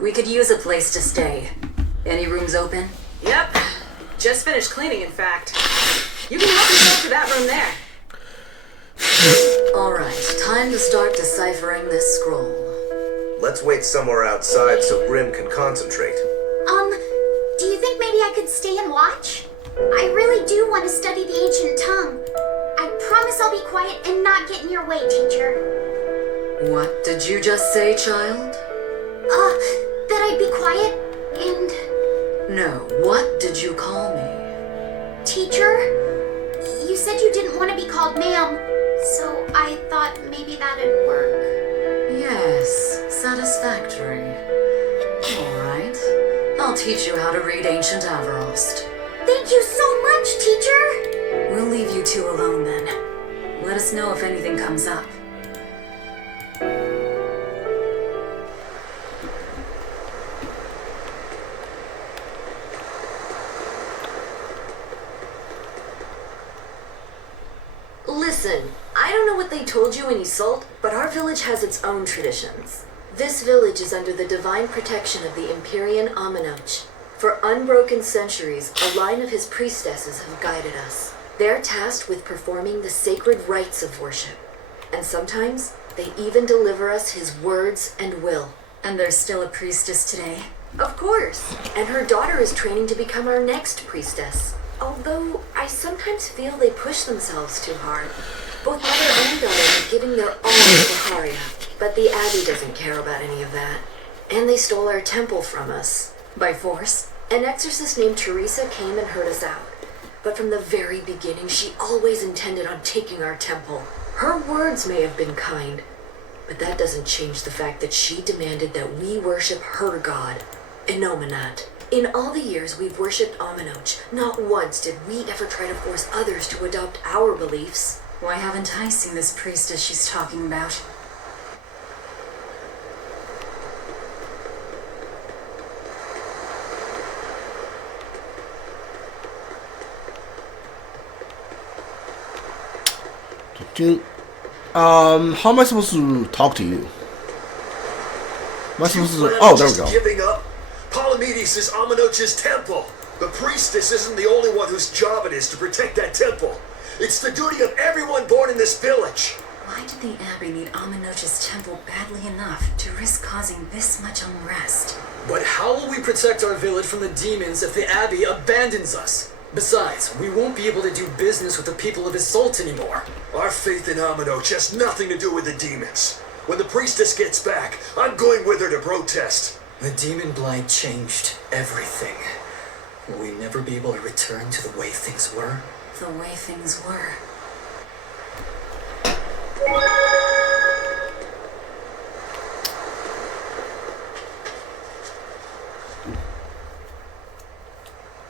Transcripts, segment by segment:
We could use a place to stay. Any rooms open? Yep. Just finished cleaning, in fact. You can help yourself to that room there. Alright, time to start deciphering this scroll. Let's wait somewhere outside so Grim can concentrate. Do you think maybe I could stay and watch? I really do want to study the ancient tongue. I promise I'll be quiet and not get in your way, teacher. What did you just say, child? That I'd be quiet and... No, what did you call me? Teacher? You said you didn't want to be called ma'am, so I thought maybe that'd work. Yes, satisfactory. Alright, I'll teach you how to read Ancient Avarost. Thank you so much, teacher! We'll leave you two alone then. Let us know if anything comes up. Listen, I don't know what they told you in Isolde, but our village has its own traditions. This village is under the divine protection of the Empyrean Aminoch. For unbroken centuries, a line of his priestesses have guided us. They're tasked with performing the sacred rites of worship. And sometimes, they even deliver us his words and will. And there's still a priestess today? Of course, and her daughter is training to become our next priestess. Although, I sometimes feel they push themselves too hard. Both mother and daughter are giving their all to Haria, but the Abbey doesn't care about any of that. And they stole our temple from us. By force? An exorcist named Teresa came and heard us out. But from the very beginning, she always intended on taking our temple. Her words may have been kind, but that doesn't change the fact that she demanded that we worship her god, Inominat. In all the years we've worshipped Aminoch, not once did we ever try to force others to adopt our beliefs. Why haven't I seen this priestess she's talking about? How am I supposed to talk to you? Am I supposed to... Oh, there we go. Giving up? Palamedes is Aminoch's temple. The priestess isn't the only one whose job it is to protect that temple. It's the duty of everyone born in this village. Why did the Abbey need Aminoch's temple badly enough to risk causing this much unrest? But how will we protect our village from the demons if the Abbey abandons us? Besides, we won't be able to do business with the people of Isolde anymore. Our faith in Aminoch has nothing to do with the demons. When the priestess gets back, I'm going with her to protest. The demon blight changed everything. Will we never be able to return to the way things were? The way things were.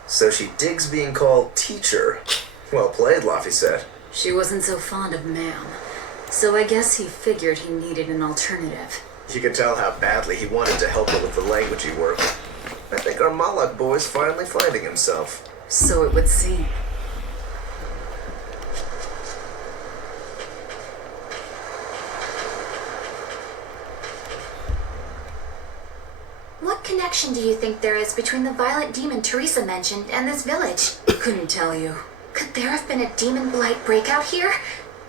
So she digs being called teacher. Well played, Laphicet. She wasn't so fond of ma'am, so I guess he figured he needed an alternative. You can tell how badly he wanted to help her with the languagey work. I think our Malak boy's finally finding himself. So it would seem. What connection do you think there is between the violent demon Teresa mentioned and this village? Couldn't tell you. Could there have been a demon blight breakout here?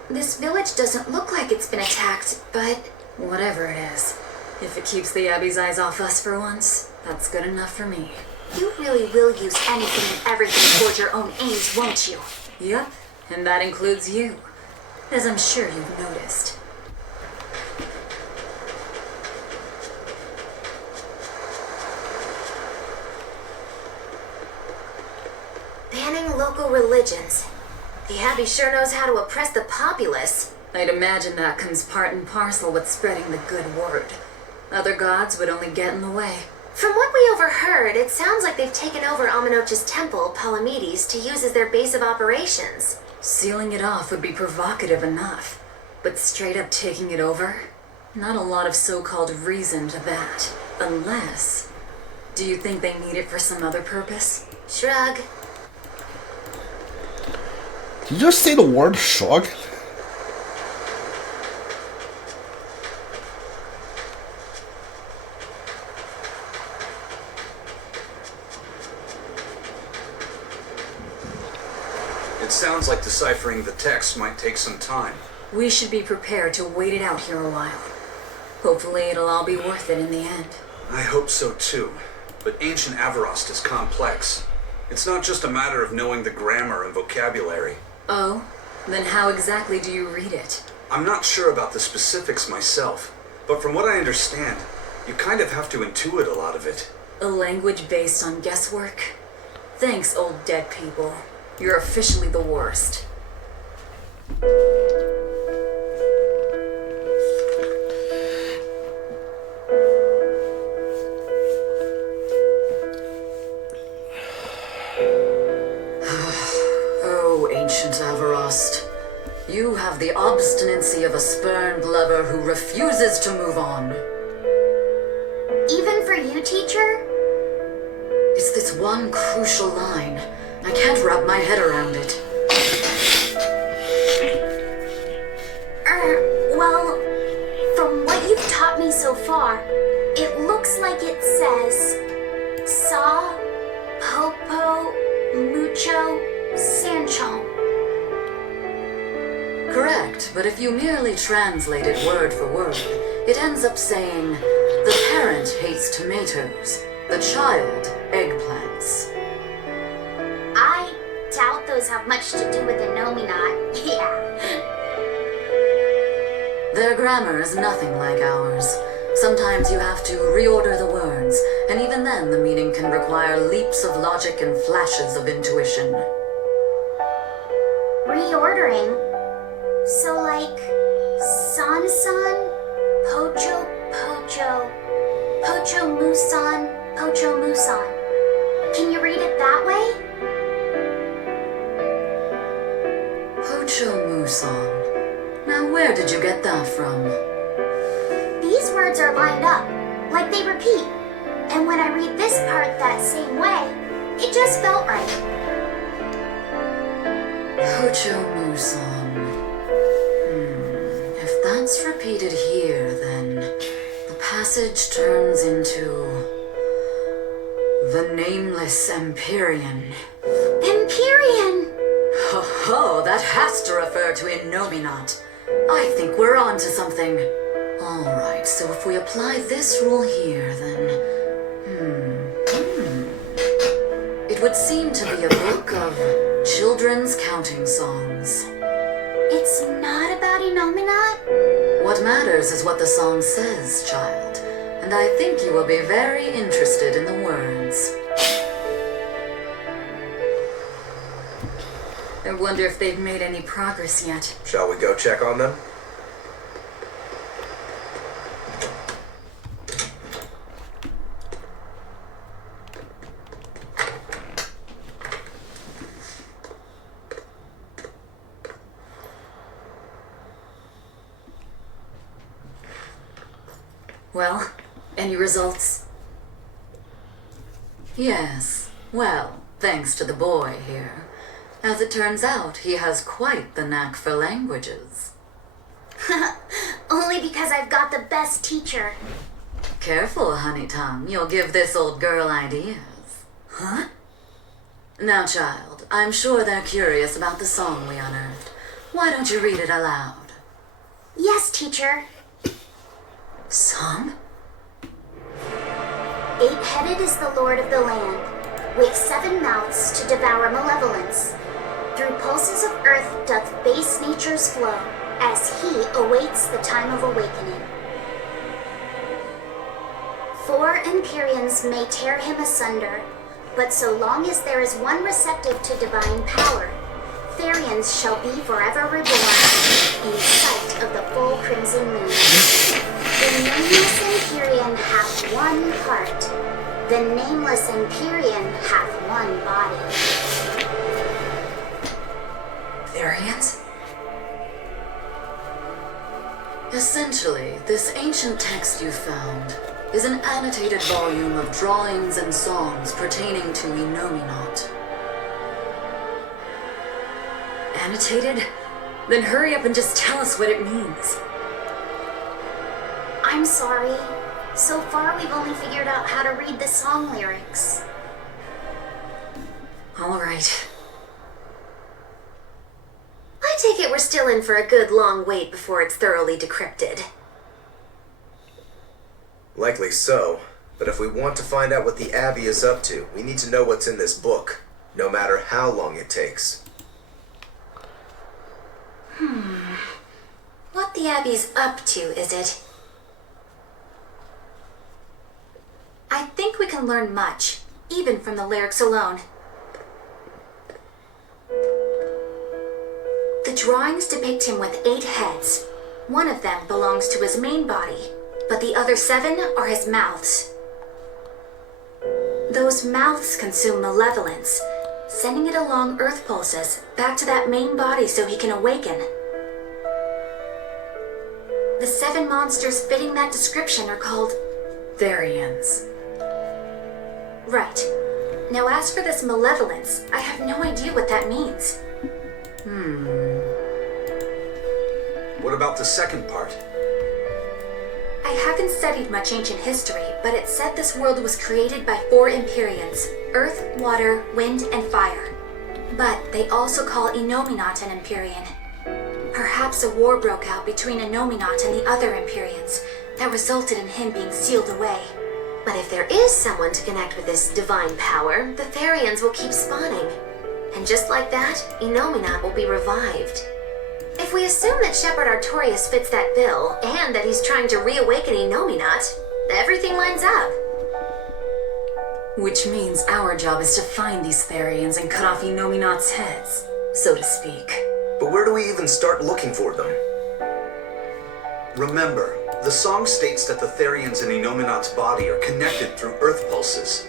This village doesn't look like it's been attacked, but... Whatever it is, if it keeps the Abbey's eyes off us for once, that's good enough for me. You really will use anything and everything toward your own aims, won't you? Yep, and that includes you, as I'm sure you've noticed. Banning local religions. The Abbey sure knows how to oppress the populace. I'd imagine that comes part and parcel with spreading the good word. Other gods would only get in the way. From what we overheard, it sounds like they've taken over Aminoch's temple, Palamedes, to use as their base of operations. Sealing it off would be provocative enough, but straight up taking it over? Not a lot of so-called reason to that. Unless... Do you think they need it for some other purpose? Shrug. Did you just say the word shrug? It sounds like deciphering the text might take some time. We should be prepared to wait it out here a while. Hopefully it'll all be worth it in the end. I hope so too. But ancient Avarost is complex. It's not just a matter of knowing the grammar and vocabulary. Oh? Then how exactly do you read it? I'm not sure about the specifics myself, but from what I understand, you kind of have to intuit a lot of it. A language based on guesswork? Thanks, old dead people. You're officially the worst. Oh, ancient Avarost. You have the obstinacy of a spurned lover who refuses to move on. Even for you, teacher? It's this one crucial line. I can't wrap my head around it. Well, from what you've taught me so far, it looks like it says Sa, Popo, Mucho, Sancho. Correct, but if you merely translate it word for word, it ends up saying, the parent hates tomatoes, the child eggplants. I doubt those have much to do with the Nominat. Yeah. Their grammar is nothing like ours. Sometimes you have to reorder the words, and even then the meaning can require leaps of logic and flashes of intuition. Reordering? So like, San-san, Pocho, Pocho, Pocho Musan, Pocho Musan. Can you read it that way? Pocho Muson. Now where did you get that from? These words are lined up, like they repeat. And when I read this part that same way, it just felt right. Pocho Muson. If that's repeated here, then the passage turns into the Nameless Empyrean. Empyrean! Ho ho, that has to refer to Innominat. I think we're on to something. Alright, so if we apply this rule here, then... It would seem to be a book of children's counting songs. It's not about Innominat? What matters is what the song says, child. And I think you will be very interested in the words. I wonder if they've made any progress yet. Shall we go check on them? Well, any results? Yes, well, thanks to the boy here. As it turns out, he has quite the knack for languages. Only because I've got the best teacher. Careful, honey tongue, you'll give this old girl ideas. Huh? Now, child, I'm sure they're curious about the song we unearthed. Why don't you read it aloud? Yes, teacher. Song? 8-headed is the lord of the land, with 7 mouths to devour malevolence. Through pulses of earth doth base nature's flow, as he awaits the time of awakening. 4 Empyreans may tear him asunder, but so long as there is one receptive to divine power, Therions shall be forever reborn, in sight of the full crimson moon. The nameless Empyrean hath one heart, the nameless Empyrean hath one body. Therions? Essentially, this ancient text you found is an annotated volume of drawings and songs pertaining to Innominat. annotated? Then hurry up and just tell us what it means. I'm sorry. So far, we've only figured out how to read the song lyrics. All right. I take it we're still in for a good long wait before it's thoroughly decrypted. Likely so. But if we want to find out what the Abbey is up to, we need to know what's in this book, no matter how long it takes. What the Abbey's up to, is it? I think we can learn much, even from the lyrics alone. The drawings depict him with 8 heads. One of them belongs to his main body, but the other 7 are his mouths. Those mouths consume malevolence, sending it along earth pulses back to that main body so he can awaken. The 7 monsters fitting that description are called Therions. Right. Now as for this malevolence, I have no idea what that means. What about the second part? I haven't studied much ancient history, but it said this world was created by 4 Empyreans: Earth, Water, Wind, and Fire. But they also call Innominat an Empyrean. Perhaps a war broke out between Innominat and the other Empyreans that resulted in him being sealed away. But if there is someone to connect with this divine power, the Therions will keep spawning. And just like that, Innominat will be revived. If we assume that Shepard Artorias fits that bill, and that he's trying to reawaken Innominat, everything lines up. Which means our job is to find these Therions and cut off Innominat's heads, so to speak. But where do we even start looking for them? Remember, the song states that the Therions in Innominat's body are connected through earth pulses.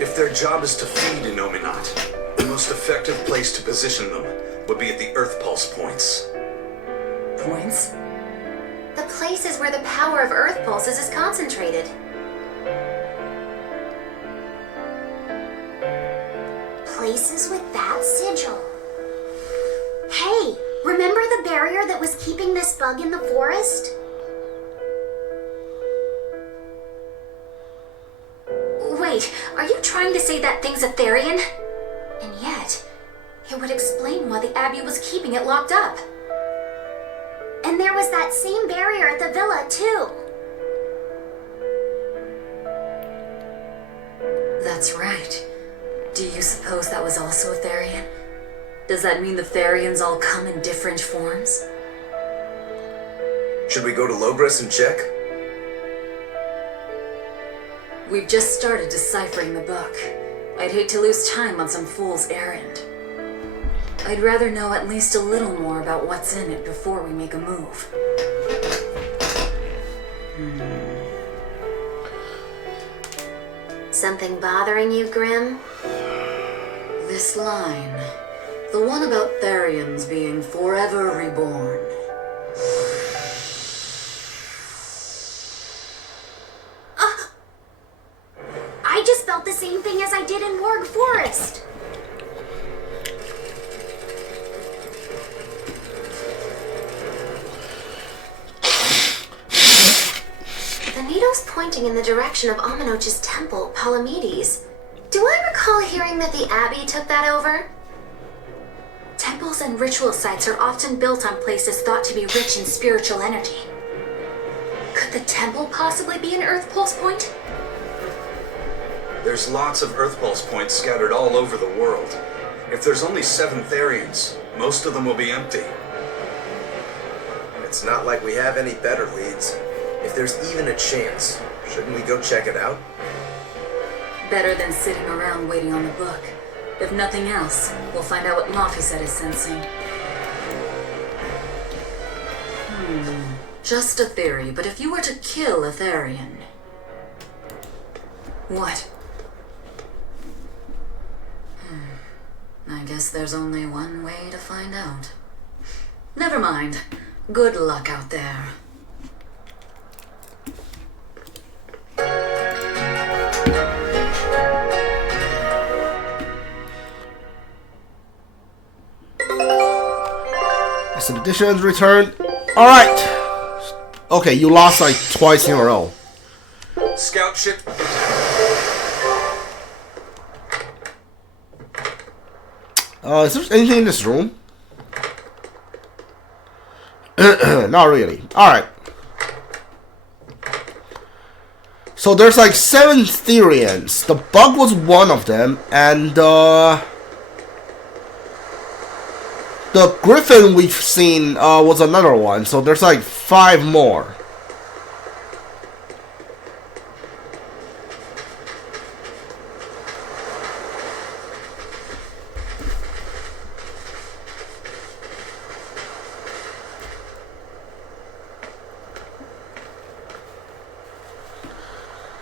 If their job is to feed Innominat, the most effective place to position them would be at the earth pulse points. Points? The places where the power of earth pulses is concentrated. Places with that sigil. Hey, remember the barrier that was keeping this bug in the forest? Wait, are you trying to say that thing's a Therion? And yet, it would explain why the Abbey was keeping it locked up. And there was that same barrier at the villa, too. That's right. Do you suppose that was also a Therion? Does that mean the Therions all come in different forms? Should we go to Logres and check? We've just started deciphering the book. I'd hate to lose time on some fool's errand. I'd rather know at least a little more about what's in it before we make a move. Something bothering you, Grim? This line. The one about Therions being forever reborn. I just felt the same thing as I did in Warg Forest. The needle's pointing in the direction of Aminoch's temple, Palamedes. Do I recall hearing that the Abbey took that over? Temples and ritual sites are often built on places thought to be rich in spiritual energy. Could the temple possibly be an Earth Pulse point? There's lots of earth pulse points scattered all over the world. If there's only 7 Therions, most of them will be empty. It's not like we have any better leads. If there's even a chance, shouldn't we go check it out? Better than sitting around waiting on the book. If nothing else, we'll find out what Laphicet is sensing. Just a theory, but if you were to kill a Therion... What? I guess there's only one way to find out. Never mind. Good luck out there. Limited editions returned. Alright. Okay, you lost like twice in a row. Scout ship. Is there anything in this room? Not really. Alright. So there's like 7 Therions. The bug was one of them, and the griffin we've seen was another one. So there's like 5 more.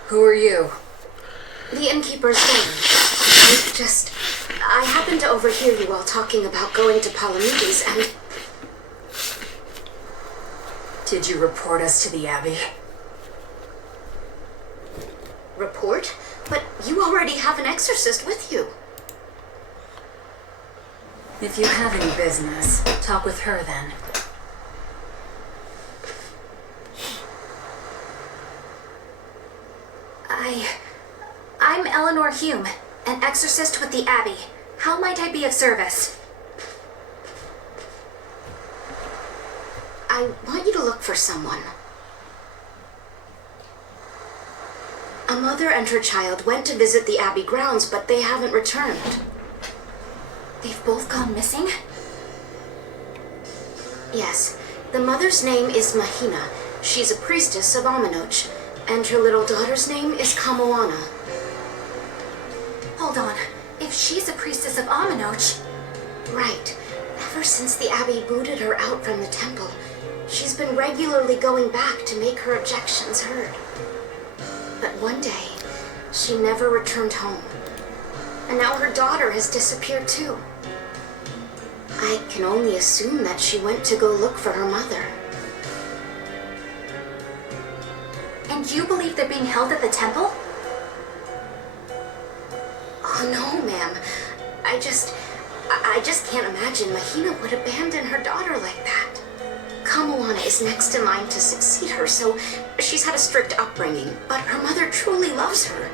Who are you? The innkeeper's daughter. I happened to overhear you all talking about going to Palamedes and... Did you report us to the Abbey? Report? But you already have an exorcist with you. If you have any business, talk with her then. I'm Eleanor Hume, an exorcist with the Abbey. How might I be of service? I want you to look for someone. A mother and her child went to visit the Abbey grounds, but they haven't returned. They've both gone missing? Yes. The mother's name is Mahina. She's a priestess of Aminoch, and her little daughter's name is Kamoana. Hold on. If she's a priestess of Aminoch... Right. Ever since the Abbey booted her out from the temple, she's been regularly going back to make her objections heard. But one day, she never returned home. And now her daughter has disappeared too. I can only assume that she went to go look for her mother. And you believe they're being held at the temple? Oh no, ma'am. I just can't imagine Mahina would abandon her daughter like that. Kamoana is next in line to succeed her, so she's had a strict upbringing, but her mother truly loves her.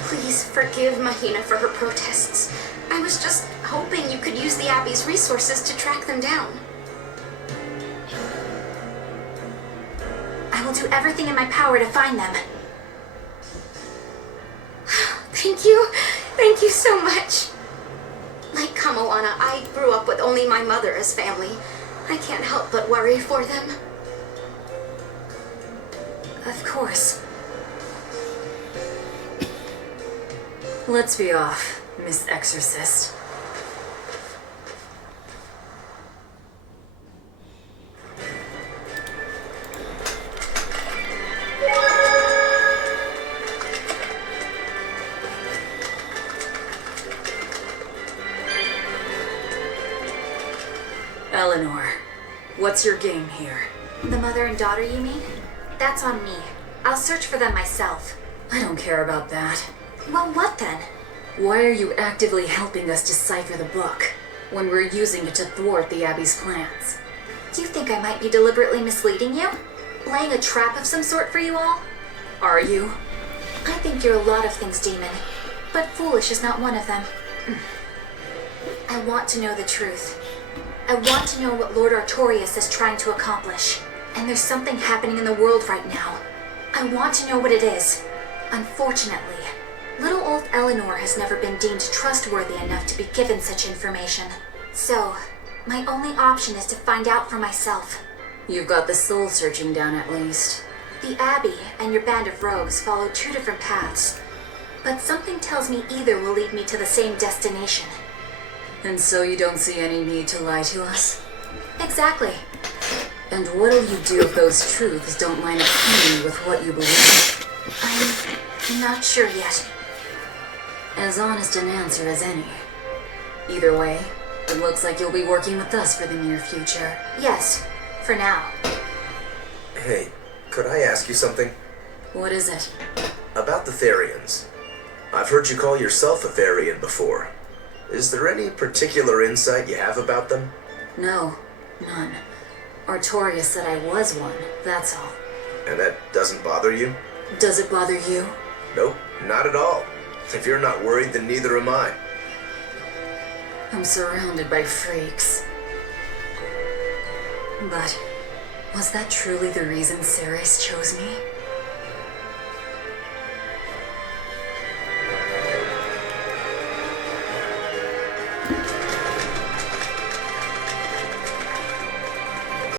Please forgive Mahina for her protests. I was just hoping you could use the Abbey's resources to track them down. I will do everything in my power to find them. Thank you. Thank you so much. Like Kamoana, I grew up with only my mother as family. I can't help but worry for them. Of course. Let's be off, Miss Exorcist. Eleanor, what's your game here? The mother and daughter, you mean? That's on me. I'll search for them myself. I don't care about that. Well, what then? Why are you actively helping us decipher the book when we're using it to thwart the Abbey's plans? Do you think I might be deliberately misleading you? Laying a trap of some sort for you all? Are you? I think you're a lot of things, Demon. But foolish is not one of them. I want to know the truth. I want to know what Lord Artorias is trying to accomplish. And there's something happening in the world right now. I want to know what it is. Unfortunately, little old Eleanor has never been deemed trustworthy enough to be given such information. So, my only option is to find out for myself. You've got the soul searching down at least. The Abbey and your band of rogues follow 2 different paths. But something tells me either will lead me to the same destination. And so you don't see any need to lie to us? Exactly. And what'll you do if those truths don't line up cleanly with what you believe? I'm not sure yet. As honest an answer as any. Either way, it looks like you'll be working with us for the near future. Yes, for now. Hey, could I ask you something? What is it? About the Therions. I've heard you call yourself a Therion before. Is there any particular insight you have about them? No, none. Artorias said I was one, that's all. And that doesn't bother you? Does it bother you? Nope, not at all. If you're not worried, then neither am I. I'm surrounded by freaks. But was that truly the reason Ceres chose me?